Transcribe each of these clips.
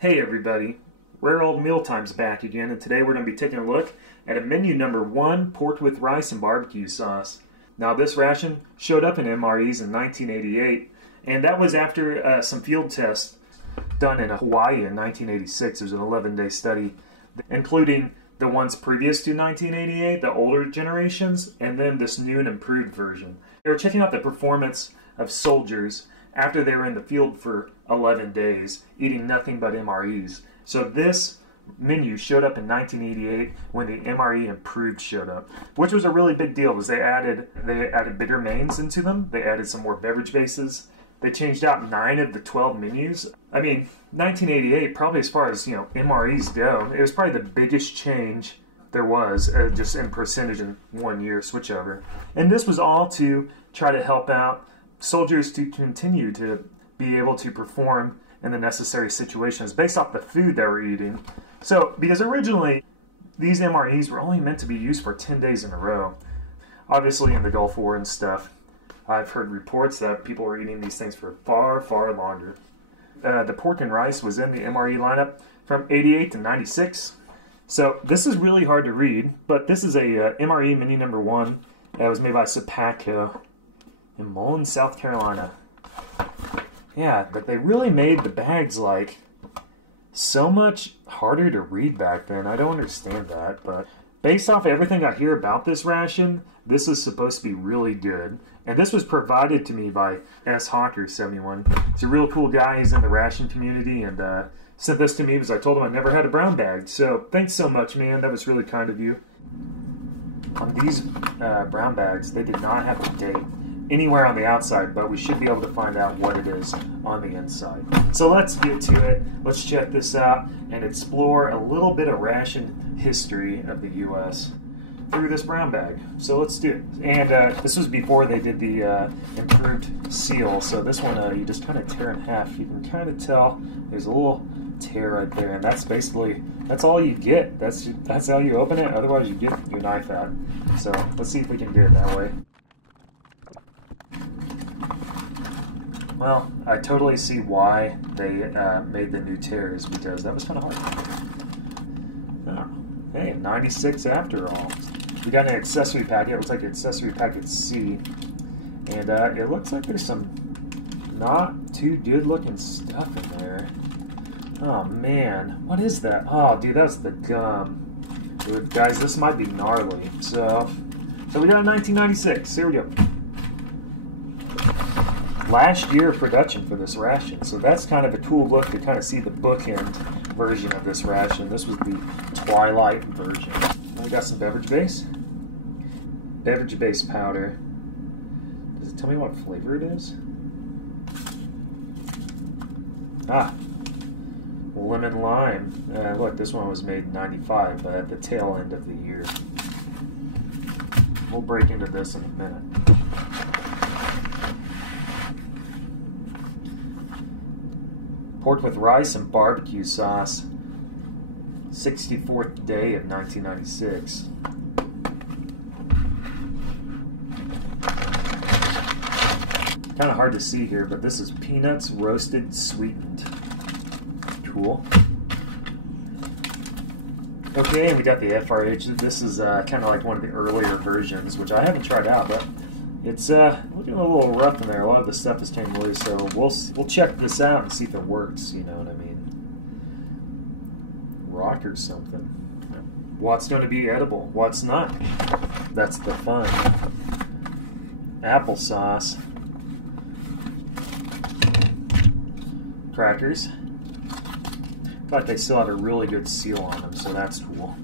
Hey everybody, Rare Old Mealtime's back again, and today we're going to be taking a look at a menu number 1, pork with rice and barbecue sauce. Now this ration showed up in MREs in 1988, and that was after some field tests done in Hawaii in 1986. It was an 11-day study, including the ones previous to 1988, the older generations, and then this new and improved version. They were checking out the performance of soldiers after they were in the field for 11 days, eating nothing but MREs. So this menu showed up in 1988 when the MRE Improved showed up, which was a really big deal because they added bigger mains into them. They added some more beverage bases. They changed out 9 of the 12 menus. I mean, 1988, probably as far as, MREs go, it was probably the biggest change there was just in percentage in 1 year switchover. And this was all to try to help out soldiers to continue to be able to perform in the necessary situations based off the food they were eating. So, because originally these MREs were only meant to be used for 10 days in a row. Obviously in the Gulf War and stuff, I've heard reports that people were eating these things for far, far longer. The pork and rice was in the MRE lineup from 88 to 96. So this is really hard to read, but this is a MRE menu number 1 that was made by Sapatco in Mullins, South Carolina. Yeah, but they really made the bags like so much harder to read back then. I don't understand that, but based off everything I hear about this ration, this is supposed to be really good. And this was provided to me by S. Hawker71. He's a real cool guy. He's in the ration community and sent this to me because I told him I never had a brown bag. So thanks so much, man. That was really kind of you. On these brown bags, they did not have a date anywhere on the outside, but we should be able to find out what it is on the inside. So let's get to it. Let's check this out and explore a little bit of ration history of the U.S. through this brown bag. So let's do it. And this was before they did the improved seal. So this one you just kind of tear in half. You can kind of tell there's a little tear right there, and that's basically, that's all you get. That's how you open it. Otherwise you get your knife out. So let's see if we can do it that way. Well, I totally see why they made the new tears, because that was kind of hard. Oh, hey, 96 after all. We got an accessory packet. It looks like accessory packet C. And it looks like there's some not too good looking stuff in there. Oh man, what is that? Oh dude, that's the gum. Dude, guys, this might be gnarly. So we got 1996. Here we go. Last year of production for this ration, so that's kind of a cool look to kind of see the bookend version of this ration. This was the Twilight version. We got some beverage base powder. Does it tell me what flavor it is? Ah, lemon lime. Look, this one was made in 95, but at the tail end of the year. We'll break into this in a minute. Pork with rice and barbecue sauce, 64th day of 1996. Kind of hard to see here, but this is peanuts roasted sweetened. Cool. Okay, we got the FRH. This is kind of like one of the earlier versions, which I haven't tried out, but it's looking a little rough in there. A lot of the stuff is came loose, so we'll check this out and see if it works. You know what I mean? Rock or something. What's going to be edible? What's not? That's the fun. Applesauce. Crackers. But they still have a really good seal on them, so that's cool.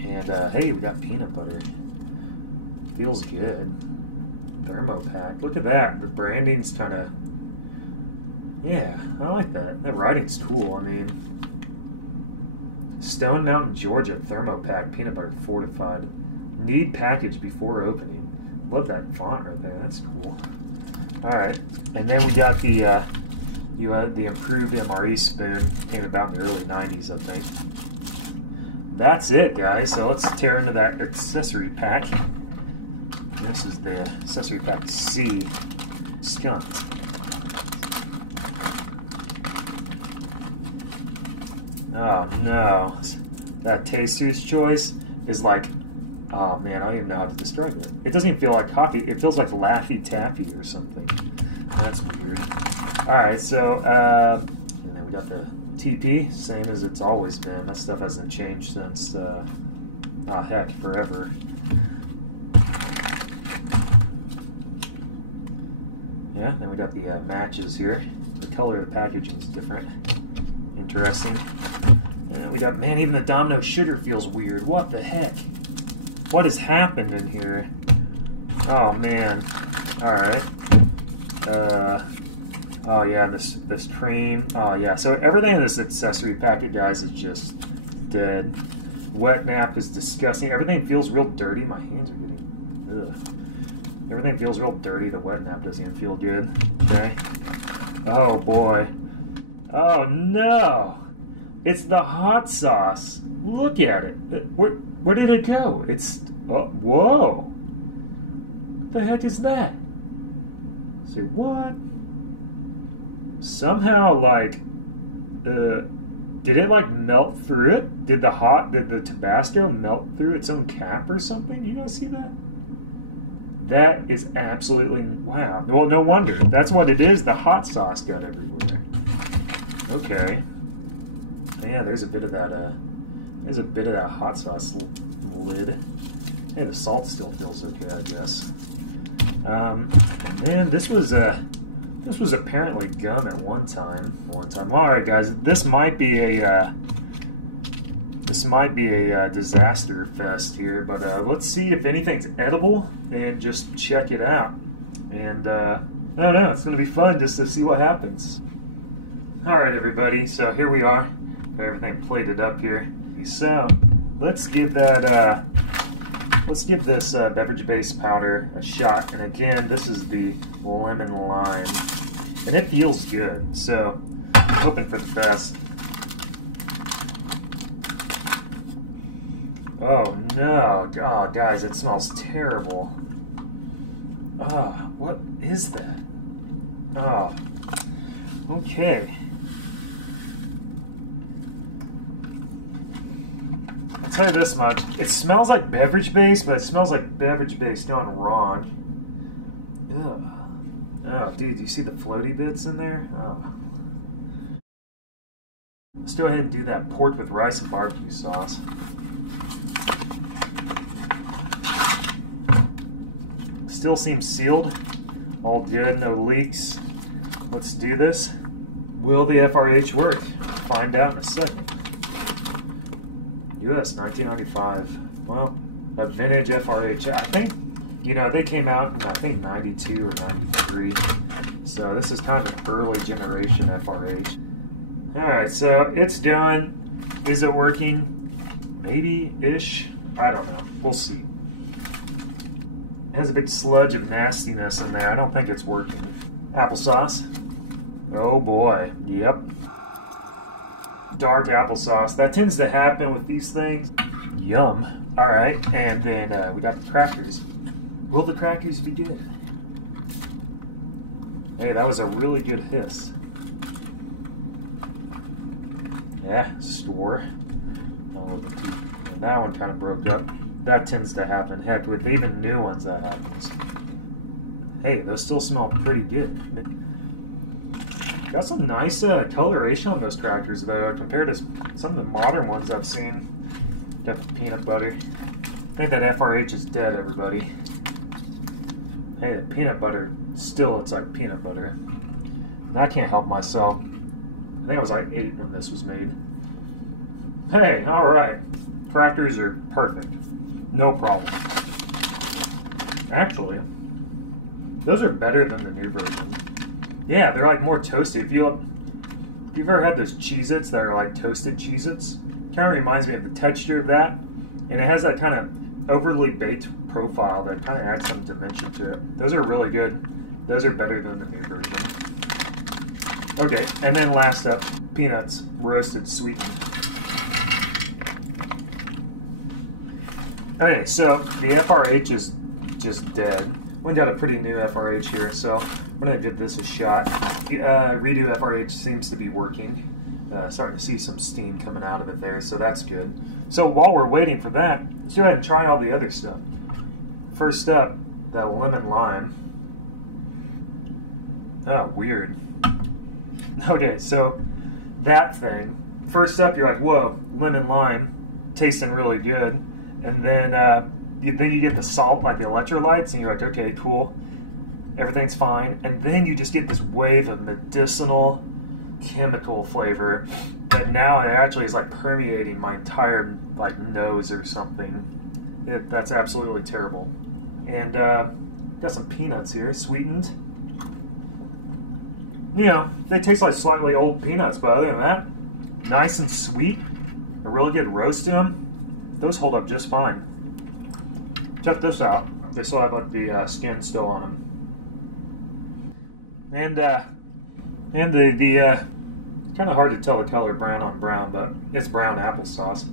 And hey, we got peanut butter. Feels good. Thermopack. Look at that. The branding's kind of... Yeah, I like that. That writing's cool. I mean... Stone Mountain, Georgia. Thermopack. Peanut butter fortified. Need package before opening. Love that font right there. That's cool. Alright. And then we got the improved MRE spoon. Came about in the early 90s, I think. That's it, guys. So let's tear into that accessory pack. This is the Accessory Pack C skunk. Oh no, that taster's choice is like, oh man, I don't even know how to describe it. It doesn't even feel like coffee, it feels like Laffy Taffy or something. That's weird. Alright, so, and then we got the TP, same as it's always been. That stuff hasn't changed since, heck, forever. Yeah, then we got the matches here. The color of the packaging is different. Interesting. And then we got, man, even the Domino sugar feels weird. What the heck? What has happened in here? Oh man. Alright. Oh yeah, this cream. Oh yeah, so everything in this accessory packet, guys, is just dead. Wet nap is disgusting. Everything feels real dirty. My hands are getting, ugh. Everything feels real dirty. The wet nap doesn't even feel good. Okay. Oh boy. Oh no! It's the hot sauce. Look at it. Where did it go? It's, oh, whoa. What the heck is that? Say what? Somehow, like, did it like melt through it? Did the Tabasco melt through its own cap or something? You guys see that? That is absolutely, wow. Well, no wonder. That's what it is. The hot sauce got everywhere. Okay. Yeah, there's a bit of that hot sauce lid. Hey, the salt still feels okay, I guess. Man, this was apparently gum at one time. All right, guys, this might be a disaster fest here, but let's see if anything's edible and just check it out. And I don't know, it's gonna be fun just to see what happens. All right, everybody, so here we are. Got everything plated up here. So let's give that this beverage base powder a shot. And again, this is the lemon lime, and it feels good. So hoping for the best. Oh no! Oh, guys, it smells terrible. Oh, what is that? Oh, okay. I'll tell you this much. It smells like beverage base, but it smells like beverage base gone wrong. Ugh. Oh, dude, do you see the floaty bits in there? Oh. Let's go ahead and do that pork with rice and barbecue sauce. Still seems sealed. All good, no leaks. Let's do this. Will the FRH work? Find out in a second. US 1995. Well, a vintage FRH. I think, you know, they came out in, I think, 92 or 93. So this is kind of an early generation FRH. Alright, so it's done. Is it working? Maybe-ish? I don't know. We'll see. It has a big sludge of nastiness in there. I don't think it's working. Applesauce. Oh boy. Yep. Dark applesauce. That tends to happen with these things. Yum. Alright, and then we got the crackers. Will the crackers be good? Hey, that was a really good hiss. Yeah, store. Oh, and that one kind of broke up. That tends to happen. Heck, with even new ones that happens. Hey, those still smell pretty good. Got some nice coloration on those crackers, though, compared to some of the modern ones I've seen. Got the peanut butter. I think that FRH is dead, everybody. Hey, the peanut butter, still, it's like peanut butter. And I can't help myself. I think I was like 8 when this was made. Hey, alright. Crackers are perfect. No problem. Actually, those are better than the new version. Yeah, they're like more toasty. If you've ever had those Cheez-Its that are like toasted Cheez-Its, kind of reminds me of the texture of that. And it has that kind of overly baked profile that kind of adds some dimension to it. Those are really good. Those are better than the new version. Okay, and then last up, peanuts, roasted, sweetened. Okay, so the FRH is just dead. We got a pretty new FRH here, so we're going to give this a shot. Redo FRH seems to be working. Starting to see some steam coming out of it there, so that's good. So while we're waiting for that, let's go ahead and try all the other stuff. First up, that lemon lime. Oh, weird. Okay, so that thing. First up, you're like, whoa, lemon lime, tasting really good. And then you get the salt, like the electrolytes, and you're like, okay, cool. Everything's fine. And then you just get this wave of medicinal chemical flavor that now it actually is like permeating my entire like nose or something. That's absolutely terrible. And got some peanuts here, sweetened. You know, they taste like slightly old peanuts, but other than that, nice and sweet. A really good roast to them. Those hold up just fine. Check this out. They still have like the skin still on them. And the kind of hard to tell the color brown on brown, but it's brown applesauce.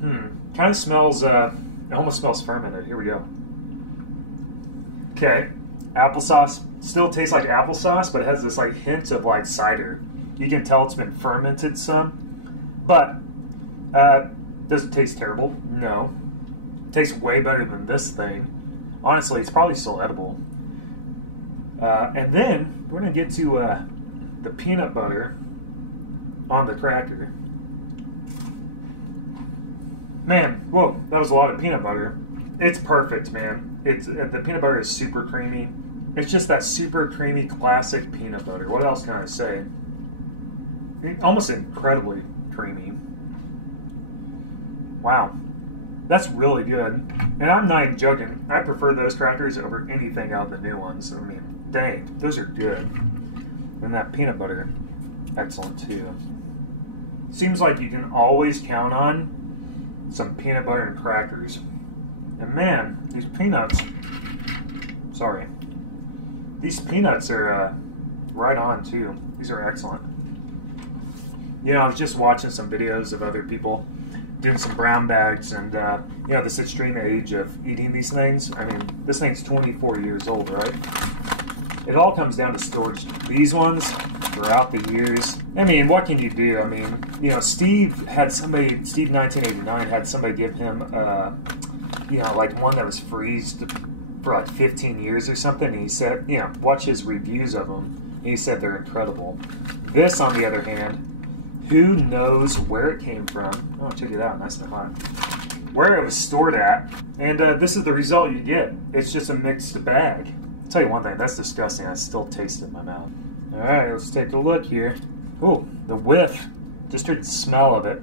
Kind of smells, it almost smells fermented. Here we go. Okay, applesauce still tastes like applesauce, but it has this like hint of like cider. You can tell it's been fermented some, but does it taste terrible? No. It tastes way better than this thing. Honestly, it's probably still edible. And then we're gonna get to the peanut butter on the cracker. Man, whoa, that was a lot of peanut butter. It's perfect, man. The peanut butter is super creamy. It's just that super creamy classic peanut butter. What else can I say? Almost incredibly creamy. Wow, that's really good. And I'm not even joking. I prefer those crackers over anything out of the new ones. I mean, dang, those are good. And that peanut butter, excellent too. Seems like you can always count on some peanut butter and crackers. And man, these peanuts, sorry, these peanuts are right on too. These are excellent. You know, I was just watching some videos of other people doing some brown bags and, you know, this extreme age of eating these things. I mean, this thing's 24 years old, right? It all comes down to storage. These ones, throughout the years, I mean, what can you do? I mean, you know, Steve 1989 had somebody give him, you know, like one that was freezed for like 15 years or something. And he said, you know, watch his reviews of them. And he said they're incredible. This, on the other hand, who knows where it came from? Oh, check it out, nice and hot. Where it was stored at, and this is the result you get. It's just a mixed bag. I'll tell you one thing, that's disgusting. I still taste it in my mouth. All right, let's take a look here. Oh, the whiff. Just heard the smell of it.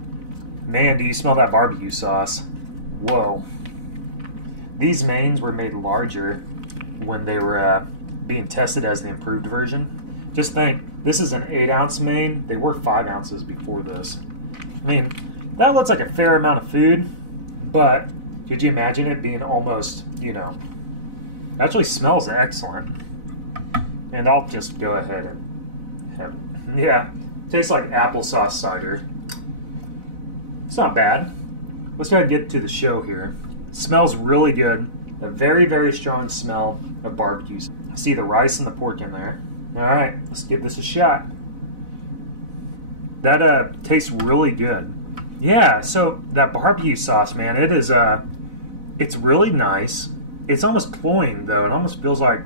Man, do you smell that barbecue sauce? Whoa. These mains were made larger when they were being tested as the improved version. Just think, this is an 8-ounce main. They were 5 ounces before this. I mean, that looks like a fair amount of food, but could you imagine it being almost, you know, actually smells excellent. And I'll just go ahead and have it. Yeah, tastes like applesauce cider. It's not bad. Let's go ahead and get to the show here. It smells really good. A very, very strong smell of barbecue. I see the rice and the pork in there. All right, let's give this a shot. That tastes really good. Yeah, so that barbecue sauce, man, it is it's really nice. It's almost cloying though. It almost feels like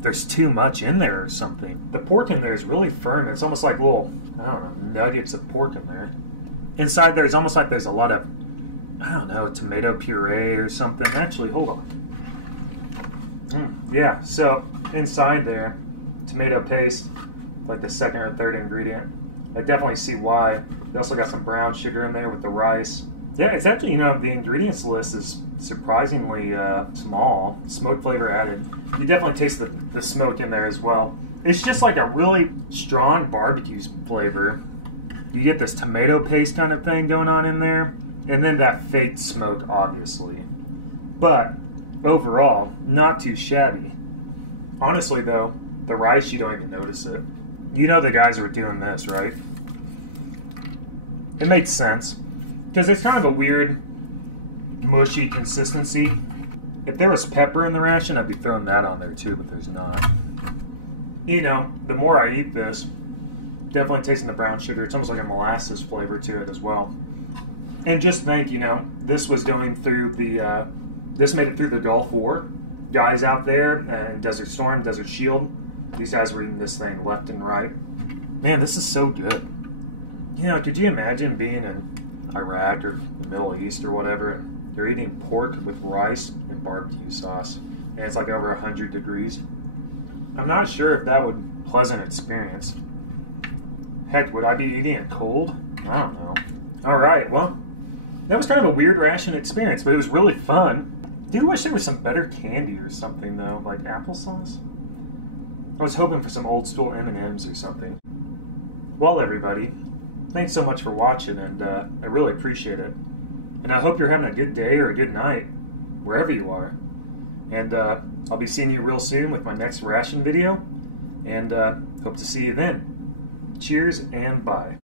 there's too much in there or something. The pork in there is really firm. It's almost like little, I don't know, nuggets of pork in there. Inside there, it's almost like there's a lot of, I don't know, tomato puree or something. Actually, hold on. Yeah, so inside there, tomato paste, like the second or third ingredient. I definitely see why. They also got some brown sugar in there with the rice. Yeah, it's actually, you know, the ingredients list is surprisingly small. Smoke flavor added. You definitely taste the smoke in there as well. It's just like a really strong barbecue flavor. You get this tomato paste kind of thing going on in there, and then that fake smoke, obviously. But overall, not too shabby. Honestly, though, the rice, you don't even notice it. You know the guys were doing this, right? It makes sense. Because it's kind of a weird, mushy consistency. If there was pepper in the ration, I'd be throwing that on there too, but there's not. You know, the more I eat this, definitely tasting the brown sugar. It's almost like a molasses flavor to it as well. And just think, you know, this was going through the, this made it through the Gulf War. Guys out there in Desert Storm, Desert Shield, these guys were eating this thing left and right. Man, this is so good. You know, could you imagine being in Iraq or the Middle East or whatever, and you're eating pork with rice and barbecue sauce, and it's like over 100 degrees? I'm not sure if that would be a pleasant experience. Heck, would I be eating it cold? I don't know. Alright, well, that was kind of a weird ration experience, but it was really fun. I do wish there was some better candy or something, though, like applesauce. I was hoping for some old school M&Ms or something. Well, everybody, thanks so much for watching, and I really appreciate it. And I hope you're having a good day or a good night, wherever you are. And I'll be seeing you real soon with my next ration video, and hope to see you then. Cheers and bye.